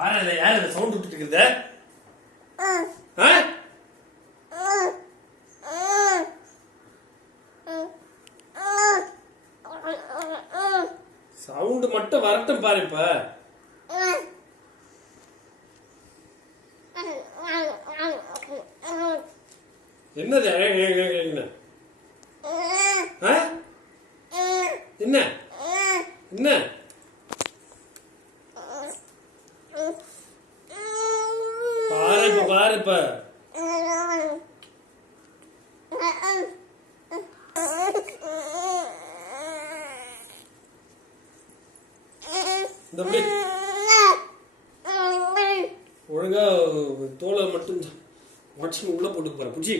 பாரு யார் இந்த சவுண்ட் விட்டுட்டு இருக்குது? சவுண்ட் மட்டும் வரட்டும் பாரு. இப்ப என்னது? என்ன என்ன என்ன பாரு இப்ப பாரு. இப்ப இந்த ஒழுங்கா தோலை மட்டும் உடச்சு உள்ள போட்டு போற புச்சி.